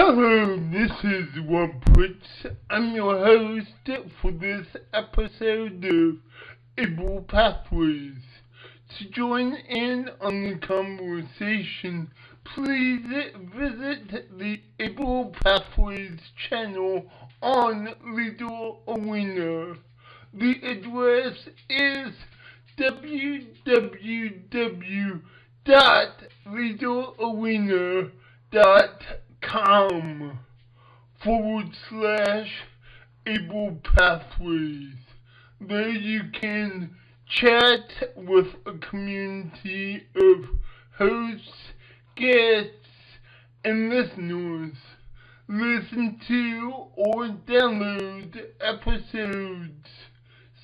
Hello, this is One Prince. I'm your host for this episode of Able Pathways. To join in on the conversation, please visit the Able Pathways channel on Little Arena. The address is www.littlearena.com/Able Pathways. There you can chat with a community of hosts, guests, and listeners. Listen to or download episodes.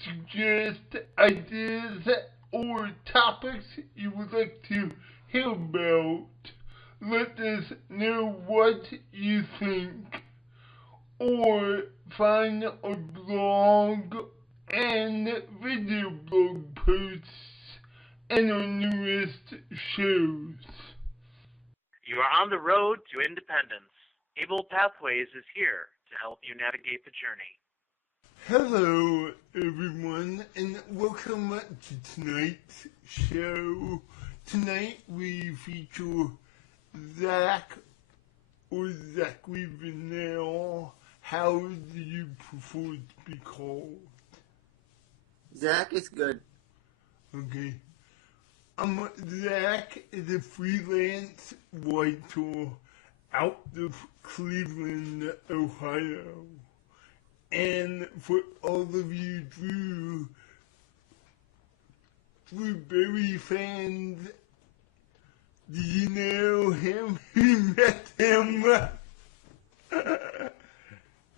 Suggest ideas or topics you would like to hear about. Let us know what you think. Or find our blog and video blog posts and our newest shows. You are on the road to independence. Able Pathways is here to help you navigate the journey. Hello, everyone, and welcome to tonight's show. Tonight we feature Zach Fenell. How do you prefer to be called? Zach is good. Okay. Zach is a freelance writer out of Cleveland, Ohio. And for all of you Blueberry fans, do you know him? You met him?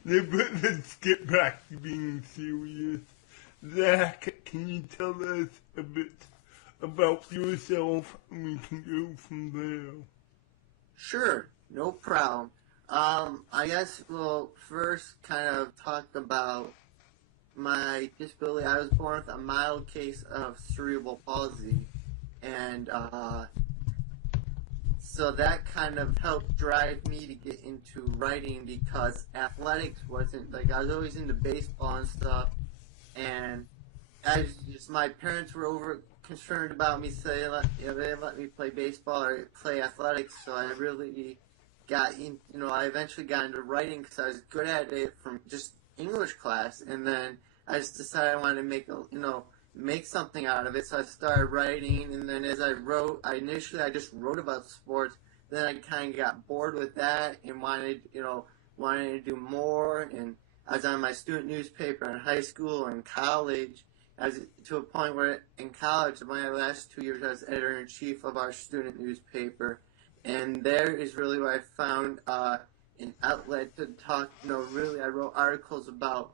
Let's get back to being serious. Zach, can you tell us a bit about yourself and we can go from there? Sure, no problem. I guess we'll first kind of talk about my disability. I was born with a mild case of cerebral palsy, and so that kind of helped drive me to get into writing because athletics wasn't, like, I was always into baseball and stuff, and my parents were over concerned about me, so they didn't let me play baseball or play athletics, so I really I eventually got into writing because I was good at it from just English class, and then I just decided I wanted to make something out of it, so I started writing, and then as I wrote, I just wrote about sports, then I kind of got bored with that and wanted to do more, and I was on my student newspaper in high school and college. I was to a point where in college, my last 2 years, I was editor-in-chief of our student newspaper. And there is really where I found an outlet to talk, really I wrote articles about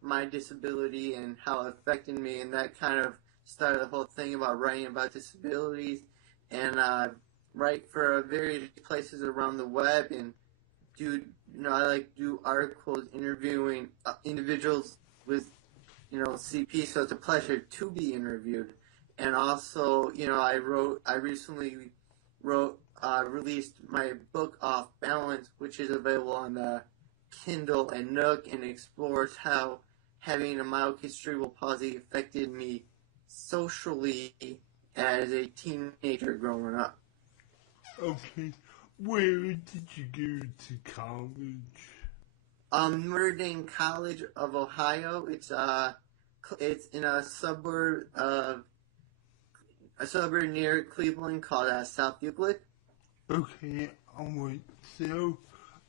my disability and how it affected me, and that kind of started the whole thing about writing about disabilities, and write for various places around the web, and I like to do articles interviewing individuals with, CP, so it's a pleasure to be interviewed. And also, I recently released my book Off Balance, which is available on the Kindle and Nook, and explores how having a mild case cerebral palsy affected me socially as a teenager growing up. Okay, where did you go to college? Notre Dame College of Ohio. It's in a suburb near Cleveland called South Euclid. Okay, alright, so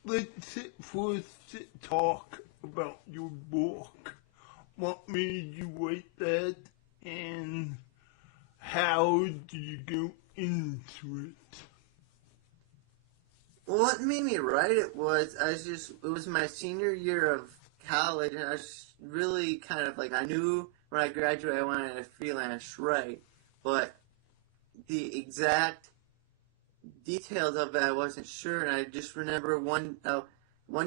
let's first talk about your book. What made you write that, and how do you go into it? Well, what made me write it was, it was my senior year of college, and I was really kind of like, I knew when I graduated I wanted to freelance write, but the exact details of it I wasn't sure, and I just remember one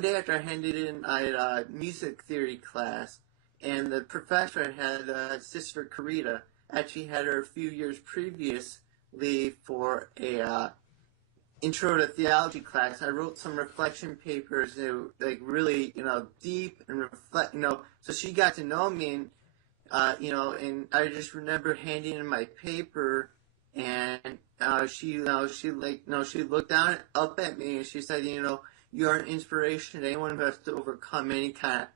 day after I handed in, I had a music theory class, and the professor had Sister Carita, actually had her a few years previously for a intro to theology class. I wrote some reflection papers that were like really, deep and reflect, so she got to know me and, and I just remember handing in my paper and, she looked down up at me and she said, you are an inspiration to anyone who has to overcome any kind of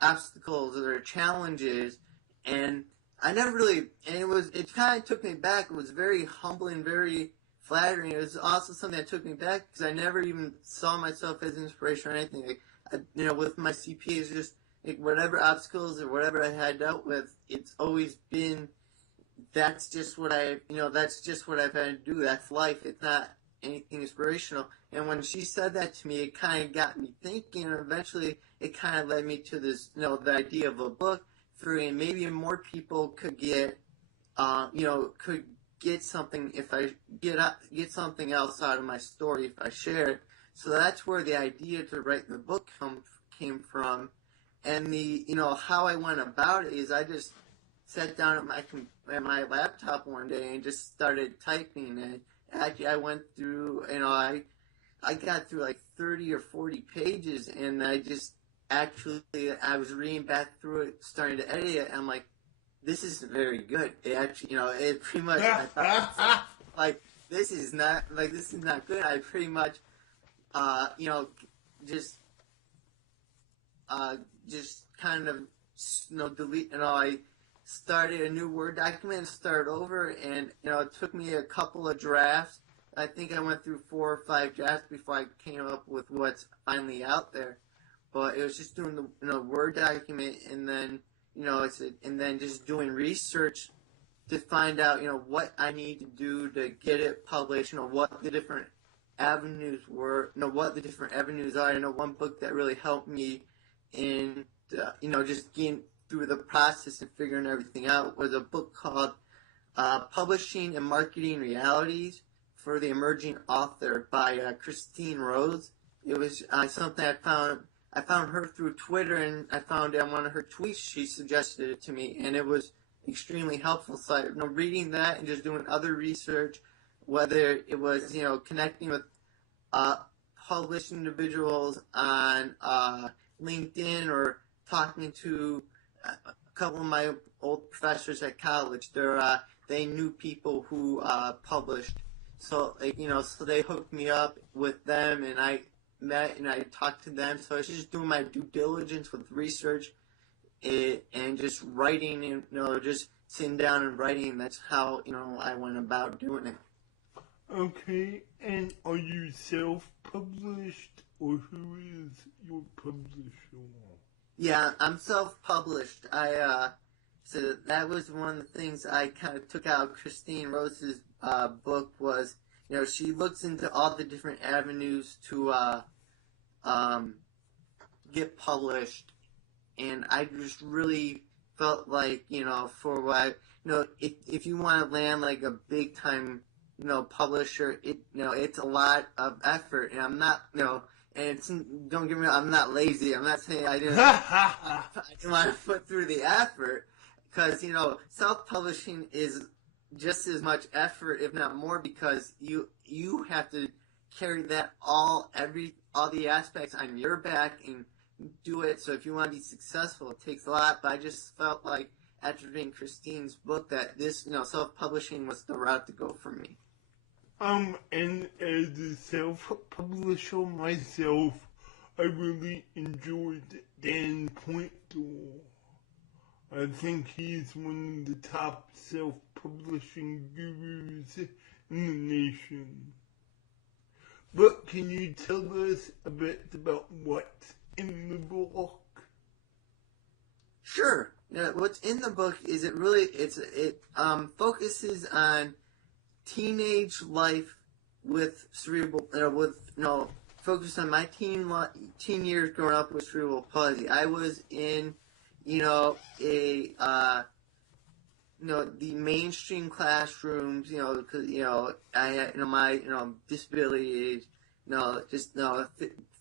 obstacles or challenges. And I never really, and it kind of took me back. It was very humbling, very flattering. It was also something that took me back because I never even saw myself as inspiration or anything. Like, with my CPA, it's just like whatever obstacles or whatever I had dealt with, it's always been, that's just what I've had to do. That's life. It's not anything inspirational. And when she said that to me, it kind of got me thinking, and eventually it kind of led me to this, the idea of a book for maybe more people could get, could get something if I get something else out of my story if I share it. So that's where the idea to write the book came from. And how I went about it is I just sat down at my laptop one day and just started typing. And actually, I went through, I got through like 30 or 40 pages, and I was reading back through it, starting to edit it, and I'm like, this isn't very good. It actually, it pretty much, I thought, like, this is not good. I pretty much, just kind of, delete, I started a new Word document and started over, and, it took me a couple of drafts. I think I went through 4 or 5 drafts before I came up with what's finally out there. But it was just doing the Word document, and then, and then just doing research to find out, what I need to do to get it published, what the different avenues were, what the different avenues are. I know one book that really helped me in, just getting through the process and figuring everything out was a book called Publishing and Marketing Realities for the Emerging Author by Christine Rose. It was something I found her through Twitter, and I found it on one of her tweets. She suggested it to me, and it was extremely helpful. So, reading that and just doing other research, whether it was, connecting with published individuals on LinkedIn or talking to a couple of my old professors at college. They knew people who published. So, so they hooked me up with them, and I met and I talked to them. So I was just doing my due diligence with research and just writing, and, just sitting down and writing. That's how, I went about doing it. Okay, and are you self-published, or who is your publisher? Yeah, I'm self-published. So that was one of the things I kind of took out of Christine Rose's book was, she looks into all the different avenues to get published, and I just really felt like, for what, if you want to land like a big time, publisher, it's a lot of effort, and I'm not, and it's, don't get me wrong, I'm not lazy. I'm not saying I didn't want to put through the effort, because, self-publishing is just as much effort, if not more, because you have to carry that all the aspects on your back and do it. So if you want to be successful, it takes a lot. But I just felt like after reading Christine's book that this, self-publishing was the route to go for me. And as a self-publisher myself, I really enjoyed Dan Pointer. I think he's one of the top self-publishing gurus in the nation. But can you tell us a bit about what's in the book? Sure. What's in the book is it focuses on teenage life with cerebral, focus on my teen years growing up with cerebral palsy. I was in, the mainstream classrooms, because, I had, my, disability is,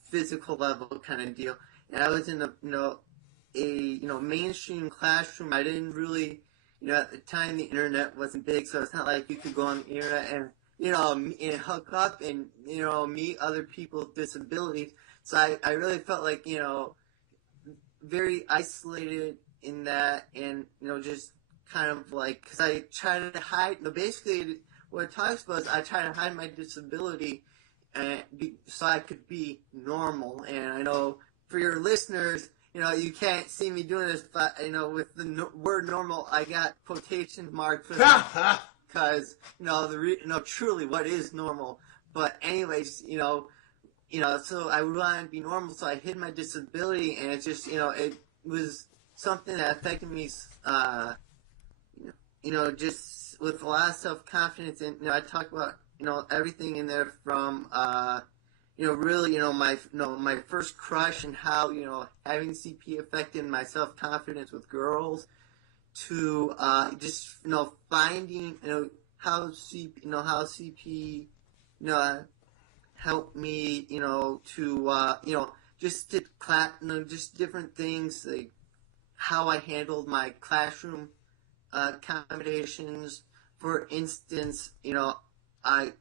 physical level kind of deal. And I was in a mainstream classroom. I didn't really, at the time the internet wasn't big, so it's not like you could go on the internet and, and hook up and, meet other people with disabilities. So I really felt like, very isolated in that, and, just kind of like, because I try to hide, basically what it talks about is I try to hide my disability so I could be normal. And I know for your listeners, you can't see me doing this, but, with the word normal, I got quotation marks with because, truly what is normal. But anyways, so I would want to be normal, so I hid my disability, and it just, it was something that affected me, just with a lot of self-confidence. And, I talk about, everything in there from, really, my first crush and how, having CP affected my self-confidence with girls, to, just, finding, how CP, helped me, to, just to just different things, like how I handled my classroom accommodations. For instance, I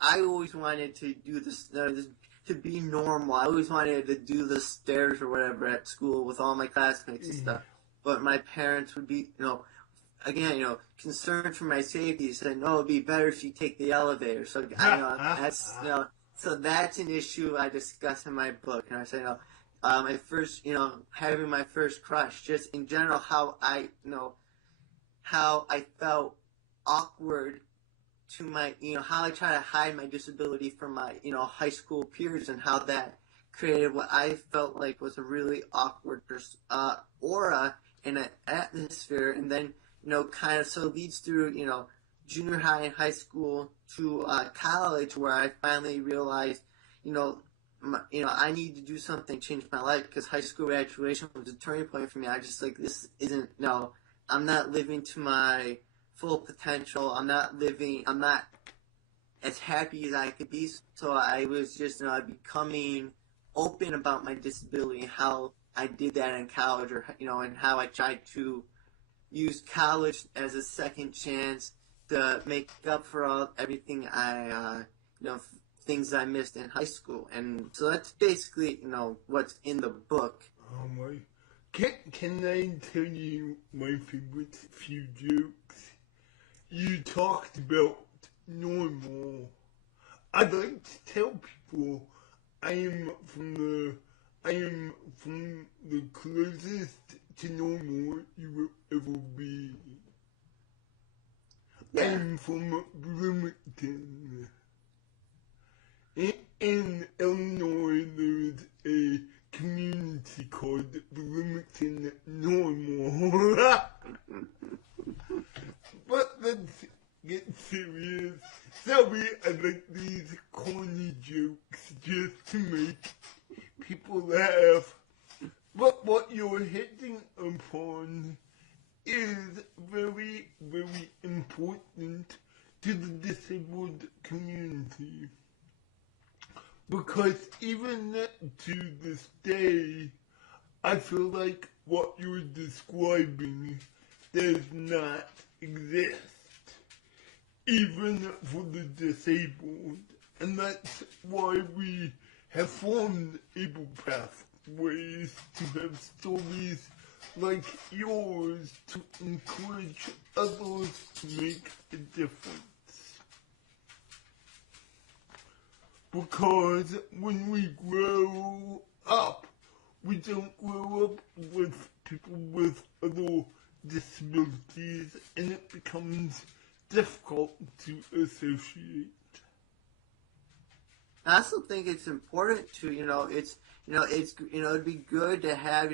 always wanted to do this, to be normal. I always wanted to do the stairs or whatever at school with all my classmates and stuff. But my parents would be, again, concerned for my safety, said, no, it'd be better if you take the elevator. So, so that's an issue I discuss in my book. And I say, my first, having my first crush, just in general, how I felt awkward to my, how I try to hide my disability from my, high school peers, and how that created what I felt like was a really awkward aura in an atmosphere. And then, kind of so leads through, junior high and high school to college, where I finally realized, I need to do something, change my life, because high school graduation was a turning point for me. I just like, this isn't, I'm not living to my full potential. I'm not as happy as I could be. So I was just, becoming open about my disability and how I did that in college, or, and how I tried to use college as a second chance to make up for everything things I missed in high school. And so that's basically, what's in the book. Oh my. Can I tell you my favorite few jokes? You talked about normal. I'd like to tell people I am from the closest to normal you will ever be. Yeah. I'm from Bloomington. In Illinois, there's a community called Bloomington Normal. But let's get serious. Sorry, I like these corny jokes just to make people laugh. But what you're hitting upon is very, very important to the disabled community. Because even to this day, I feel like what you're describing does not exist, even for the disabled. And that's why we have formed Able Pathways, to have stories like yours to encourage others to make a difference. Because when we grow up, we don't grow up with people with other disabilities, and it becomes difficult to associate. I also think it's important to, it'd be good to have,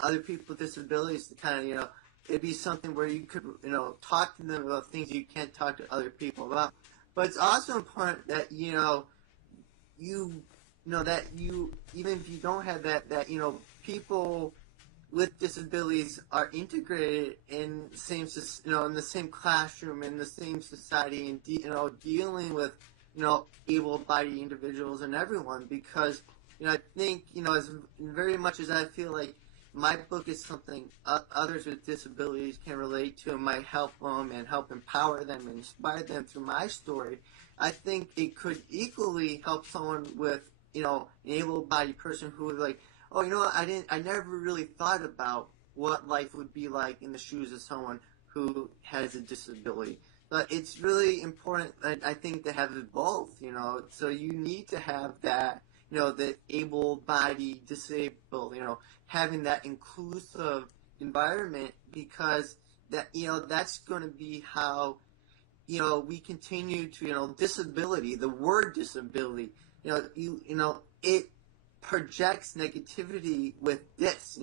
other people with disabilities to kind of, it'd be something where you could, talk to them about things you can't talk to other people about. But it's also important that, that you, even if you don't have that, people with disabilities are integrated in the same, in the same classroom, in the same society, and, dealing with, able-bodied individuals and everyone. Because, I think, as very much as I feel like, my book is something others with disabilities can relate to and might help them and help empower them and inspire them through my story, I think it could equally help someone with, an able-bodied person who is like, oh, I never really thought about what life would be like in the shoes of someone who has a disability. But it's really important, I think, to have it both, So you need to have that, the able-bodied, disabled, having that inclusive environment, because that's going to be how, we continue to, disability, the word disability, it projects negativity with this,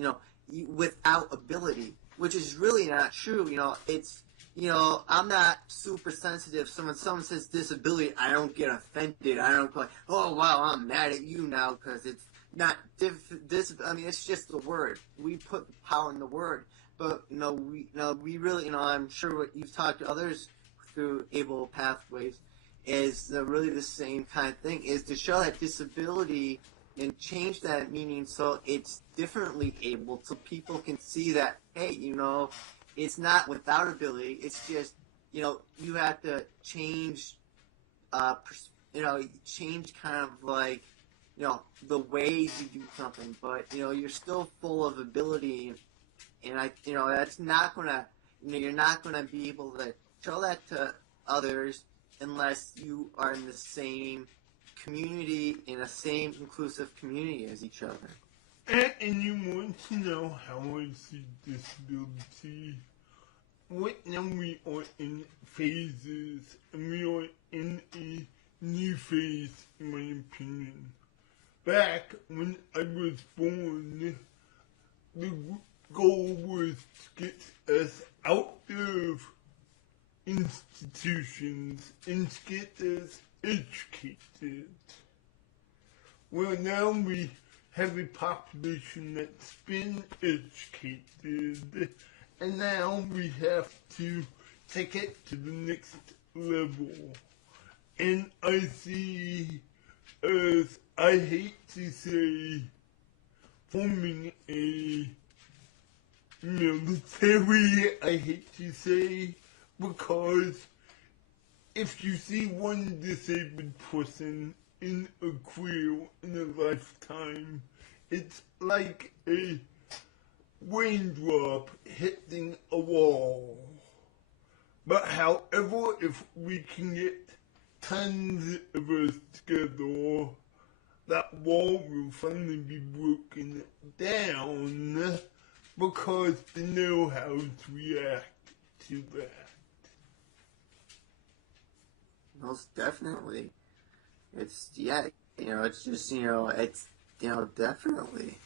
without ability, which is really not true. It's, I'm not super sensitive. Someone says disability, I don't get offended. I don't go, oh, wow, I'm mad at you now because it's not it's just the word. We put the power in the word. But, we really, I'm sure what you've talked to others through able pathways is really the same kind of thing, is to show that disability and change that meaning so it's differently able, so people can see that, hey, it's not without ability, it's just, you have to change, change kind of like, the ways you do something, but, you're still full of ability, and that's not gonna, you're not gonna be able to show that to others unless you are in the same community, in the same inclusive community as each other. And you want to know how I see disability? Right now we are in phases, and we are in a new phase, in my opinion. Back when I was born, the goal was to get us out of institutions and get us educated. Well, now we have a population that's been educated, and now we have to take it to the next level. And I see us, I hate to say, forming a military, I hate to say, because if you see one disabled person in a career, in a lifetime, it's like a raindrop hitting a wall. But however, if we can get tons of us together, that wall will finally be broken down, because they know how to react to that. Most definitely. It's, it's just, it's, definitely.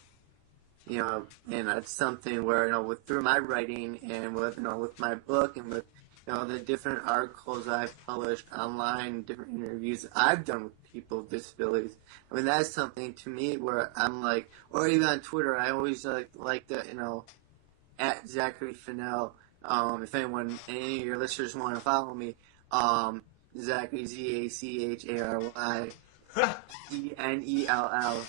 And that's something where, through my writing and with, with my book and with, the different articles I've published online, different interviews I've done with people with disabilities. I mean, that's something to me where I'm like, or even on Twitter, I always like to, at Zach Fenell, if any of your listeners want to follow me, Zachary, ZACHARY FENELL.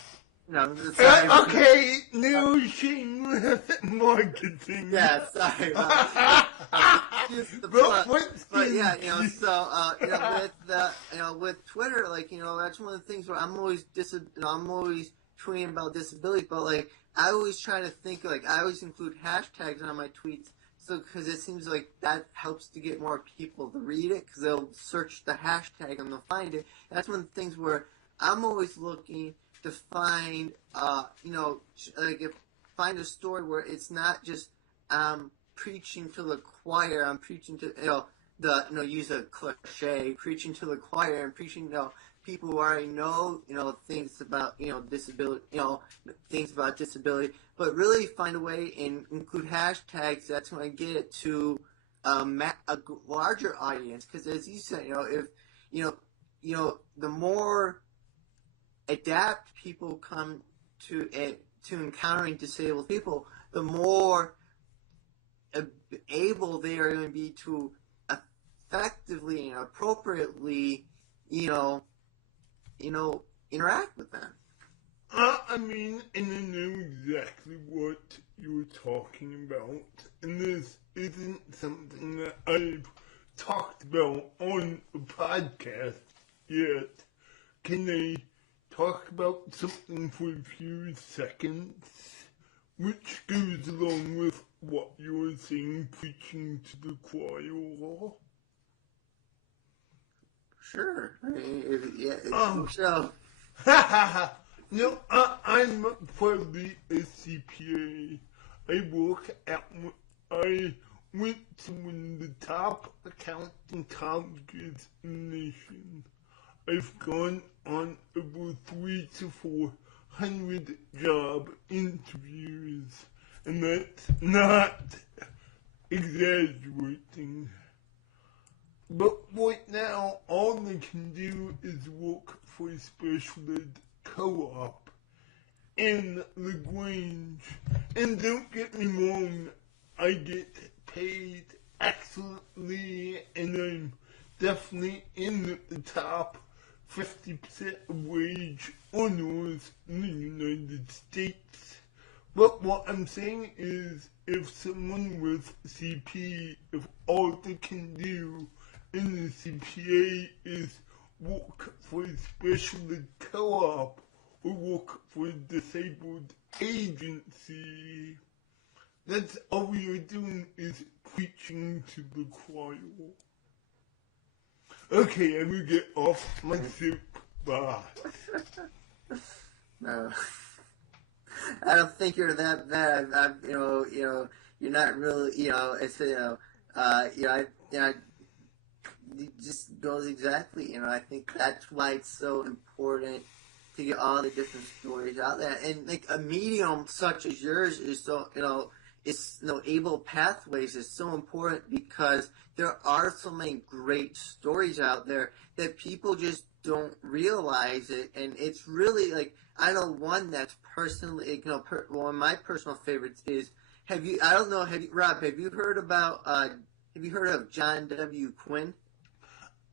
Okay, new shameless marketing. Yeah, sorry about but yeah, with Twitter, that's one of the things where I'm always I'm always tweeting about disability, but I always try to think, I always include hashtags on my tweets, so because it seems like that helps to get more people to read it, because they'll search the hashtag and they'll find it. That's one of the things where I'm always looking to find, find a story where it's not just preaching to the choir. I'm preaching to use a cliche, preaching to the choir and preaching people who already know things about disability, things about disability, but really find a way and include hashtags. That's when I get it to a larger audience. Because as you said, if the more adapt people come to encountering disabled people, the more able they are going to be to effectively and appropriately, interact with them. I mean, and I know exactly what you're talking about, and this isn't something that I've talked about on a podcast yet. Can I talk about something for a few seconds, which goes along with what you're saying, preaching to the choir? Sure. I mean, so. No, I'm partly a CPA. I went to one of the top accounting colleges in the nation. I've gone on over 300 to 400 job interviews, and that's not exaggerating. But right now, all I can do is work for a special ed co-op in LaGrange. And don't get me wrong, I get paid excellently, and I'm definitely in the top 50% of wage earners in the United States. But what I'm saying is, if someone with CP, if all they can do in the CPA is work for a special ed co-op or work for a disabled agency, that's all we are doing is preaching to the choir. Okay, I will get off my soapbox. No. I don't think you're that bad. You're not really, it's, it just goes exactly, I think that's why it's so important to get all the different stories out there. And like a medium such as yours is so, Able Pathways is so important because there are so many great stories out there that people just don't realize it. And it's really like, I know one that's personally, one of my personal favorites is, Rob, have you heard of John W. Quinn?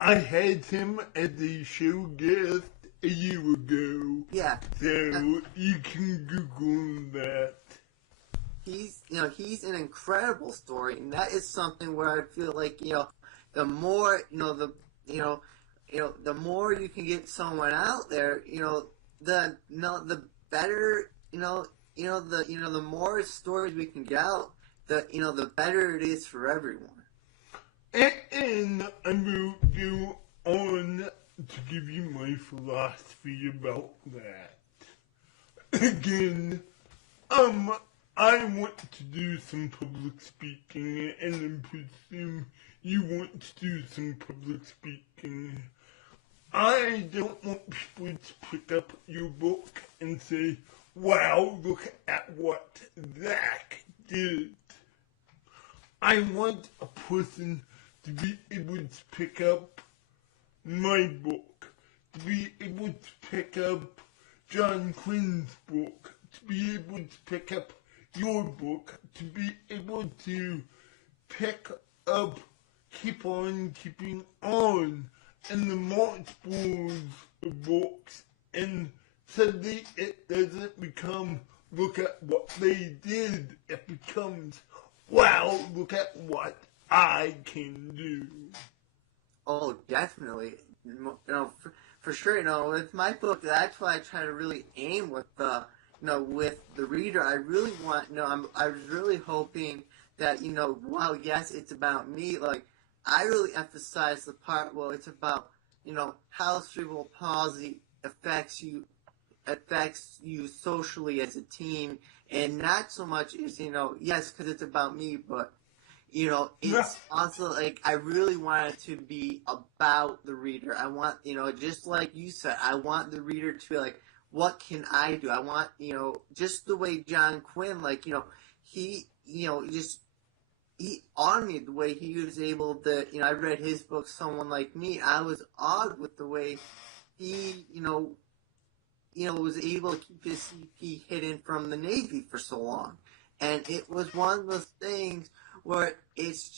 I had him at the show guest a year ago. Yeah. So you can Google that. He's an incredible story, and that is something where I feel like, the more, the more you can get someone out there, the better, the more stories we can get out, the better it is for everyone. And I will go on to give you my philosophy about that. Again, I want to do some public speaking, and I presume you want to do some public speaking. I don't want people to pick up your book and say, wow, look at what Zach did. I want a person to be able to pick up my book, to be able to pick up John Quinn's book, to be able to pick up your book, to be able to pick up Keep On Keeping On, and the multiples of books, and suddenly it doesn't become, look at what they did, it becomes, wow, look at what I can do. Oh, definitely. For sure, with my book, that's why I try to really aim with with the reader. I really want, I was really hoping that, while yes, it's about me, like, I really emphasize the part, well, it's about, how cerebral palsy affects you socially as a team, and not so much as, yes, because it's about me, but, it's also, like, I really want it to be about the reader. I want, just like you said, I want the reader to be like, what can I do? I want, just the way John Quinn, like, he awed me the way he was able to, I read his book, Someone Like Me. I was awed with the way he, was able to keep his CP hidden from the Navy for so long. And it was one of those things where it's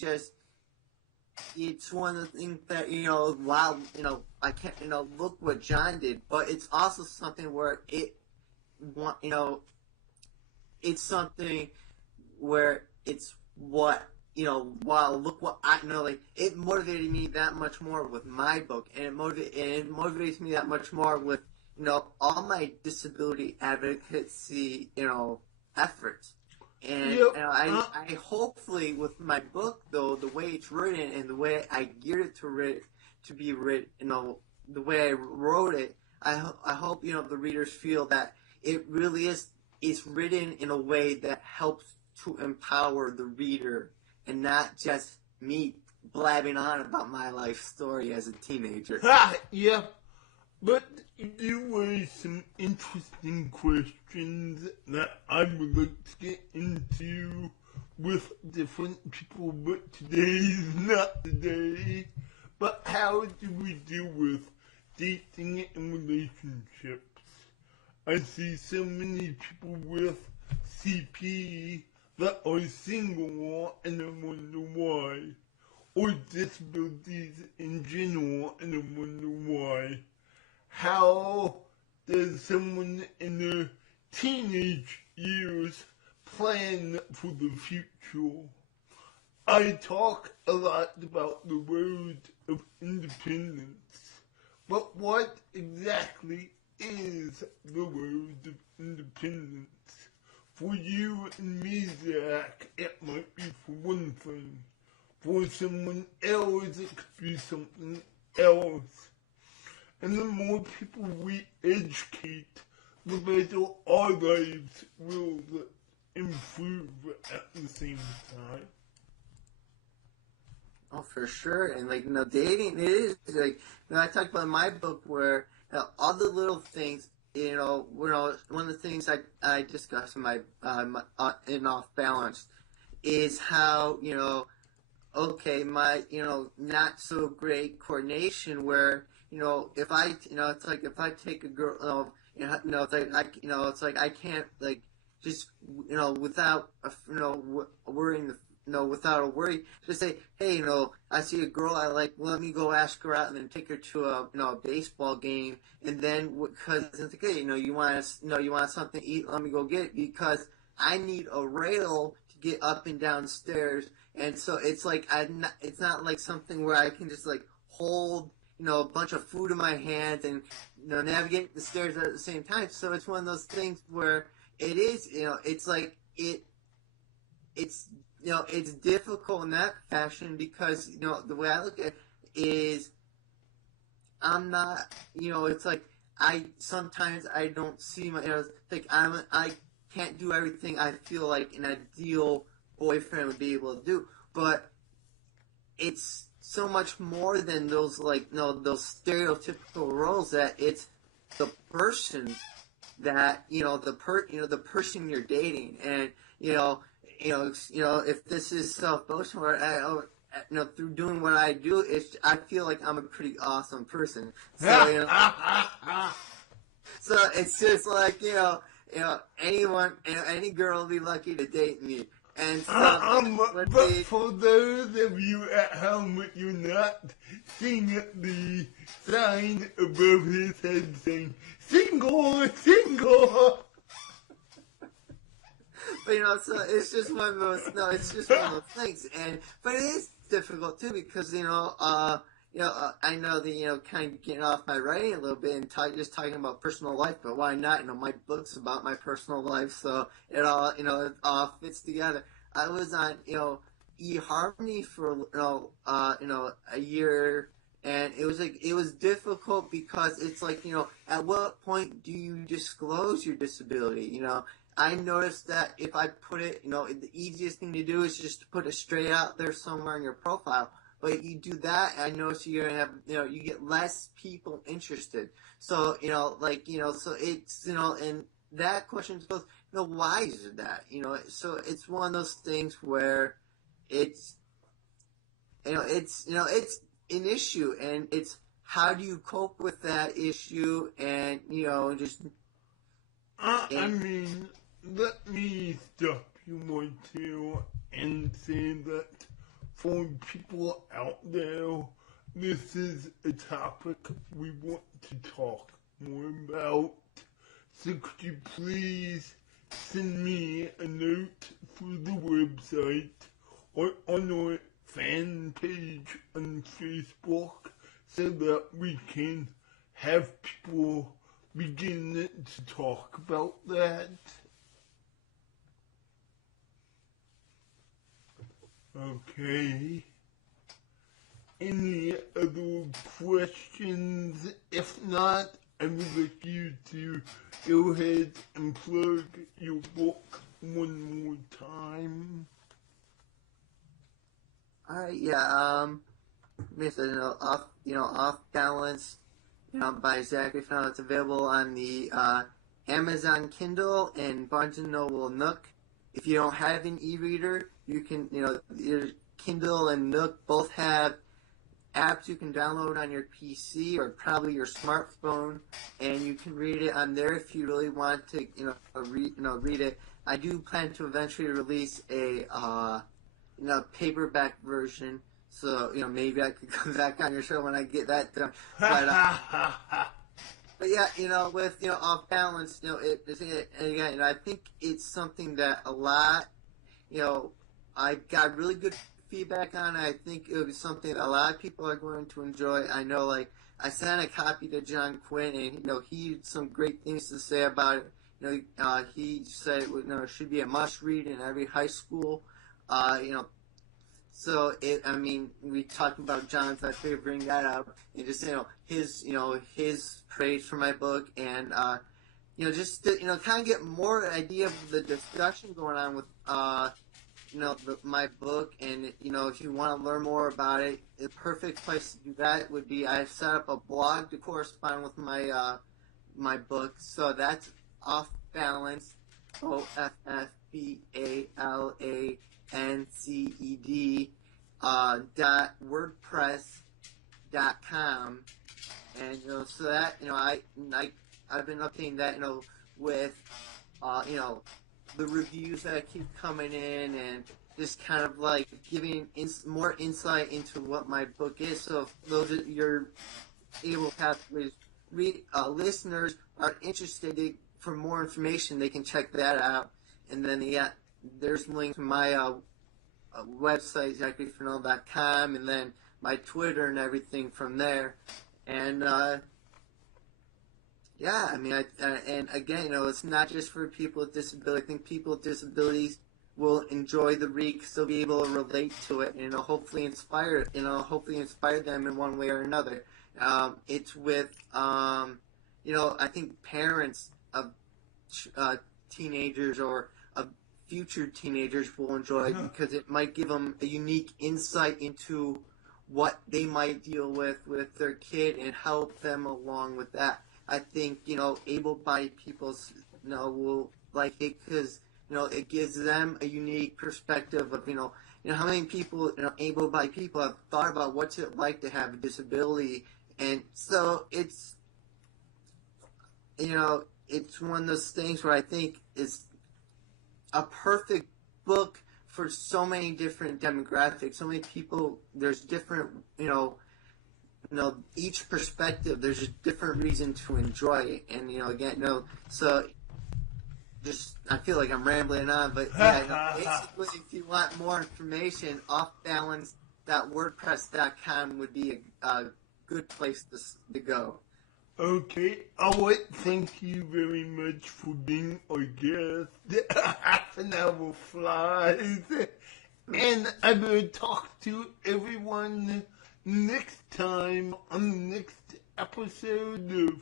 one of the things that, wow, I can't, look what John did, but it's also something where it's something where it's what, wow, look what I know, like, it motivated me that much more with my book, and it motivates me that much more with, all my disability advocacy, efforts. And, Yep. I hopefully with my book, though, the way it's written and the way I geared it to be written, the way I wrote it, I hope, the readers feel that it really is written in a way that helps to empower the reader and not just me blabbing on about my life story as a teenager. Yeah. But there were some interesting questions that I would like to get into with different people, but today is not the day. But how do we deal with dating and relationships? I see so many people with CP that are single and I wonder why. Or disabilities in general and I wonder why. How does someone in their teenage years plan for the future? I talk a lot about the road of independence, but what exactly is the road of independence? For you and me, Zach, it might be for one thing. For someone else, it could be something else. And the more people we educate, the better our lives will improve at the same time. Oh, for sure. And like, dating, it is like, I talked about in my book where, all the little things, one of the things I discuss in my, in Off Balance is how, okay, my, not so great coordination where, if I, it's like if I take a girl, it's like it's like I can't like just, without, worrying without a worry, just say, hey, I see a girl I like, let me go ask her out and then take her to a baseball game, and then because it's like, hey, you want something to eat, let me go get it because I need a rail to get up and down stairs, and so it's like it's not like something where I can just like hold a bunch of food in my hands and navigate the stairs at the same time. So it's one of those things where it is, it's like it's it's difficult in that fashion because the way I look at it is I'm not it's like sometimes I don't see my like I can't do everything I feel like an ideal boyfriend would be able to do, but it's so much more than those like those stereotypical roles that it's the person that the person you're dating, and if this is self-boasting or through doing what I do, I feel like I'm a pretty awesome person. So so it's just like anyone, any girl will be lucky to date me. And so, but for those of you at home, you're not seeing the sign above his head saying, single, single. But so it's just one of those. No, it's just one of those things, but it is difficult too because I know that kind of getting off my writing a little bit and just talking about personal life, but why not? My book's about my personal life, so it all fits together. I was on eHarmony for a year. And it was difficult because it's like, at what point do you disclose your disability? I noticed that if I put it, the easiest thing to do is just to put it straight out there somewhere in your profile. But you do that, I notice you're gonna have, you get less people interested. So, so it's, and that question goes, why is that? So it's one of those things where it's an issue, and it's how do you cope with that issue, and just. I mean, let me stop you right here and say that for people out there, this is a topic we want to talk more about. So could you please send me a note through the website or on our fan page on Facebook so that we can have people begin to talk about that. Okay. Any other questions? If not, I would like you to go ahead and plug your book one more time. Alright, yeah, Off Balance, by Zach Fenell. It's available on the Amazon Kindle and Barnes & Noble Nook. If you don't have an e-reader, you can, your Kindle and Nook both have apps you can download on your PC or probably your smartphone, and you can read it on there if you really want to, read it. I do plan to eventually release a paperback version, so maybe I could come back on your show when I get that done. But yeah, with Off Balance, and again, I think it's something that a lot, I got really good feedback on it. I think it was something that a lot of people are going to enjoy. I know, I sent a copy to John Quinn, and he had some great things to say about it. He said it should be a must-read in every high school. So we talked about John's. I figured bring that up and just his praise for my book, and just to kind of get more idea of the discussion going on with my book, and if you want to learn more about it, the perfect place to do that would be I've set up a blog to correspond with my my book. So that's Off Balance, OFFBALANCED .wordpress.com, and so that I've been updating that with the reviews that keep coming in, and just kind of giving more insight into what my book is. So if those of your able pathways listeners are interested for more information, they can check that out. And then there's links to my website, ZachFenell.com, and then my Twitter and everything from there. And and again, it's not just for people with disabilities. I think people with disabilities will enjoy the read because they'll be able to relate to it, and hopefully inspire them in one way or another. It's with I think parents of teenagers or of future teenagers will enjoy it because it might give them a unique insight into what they might deal with their kid and help them along with that. I think, able-bodied people, will like it because, it gives them a unique perspective of, how many people, able-bodied people have thought about what's it like to have a disability. And so it's, it's one of those things where I think it's a perfect book for so many different demographics, so many people. There's different, each perspective, there's a different reason to enjoy it. And, so just, I feel like I'm rambling on, but basically, if you want more information, offbalance.wordpress.com would be a good place to go. Okay, Owlet, thank you very much for being our guest. Half an hour flies. And I will talk to everyone next time on the next episode of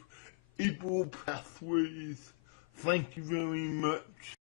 Able Pathways. Thank you very much.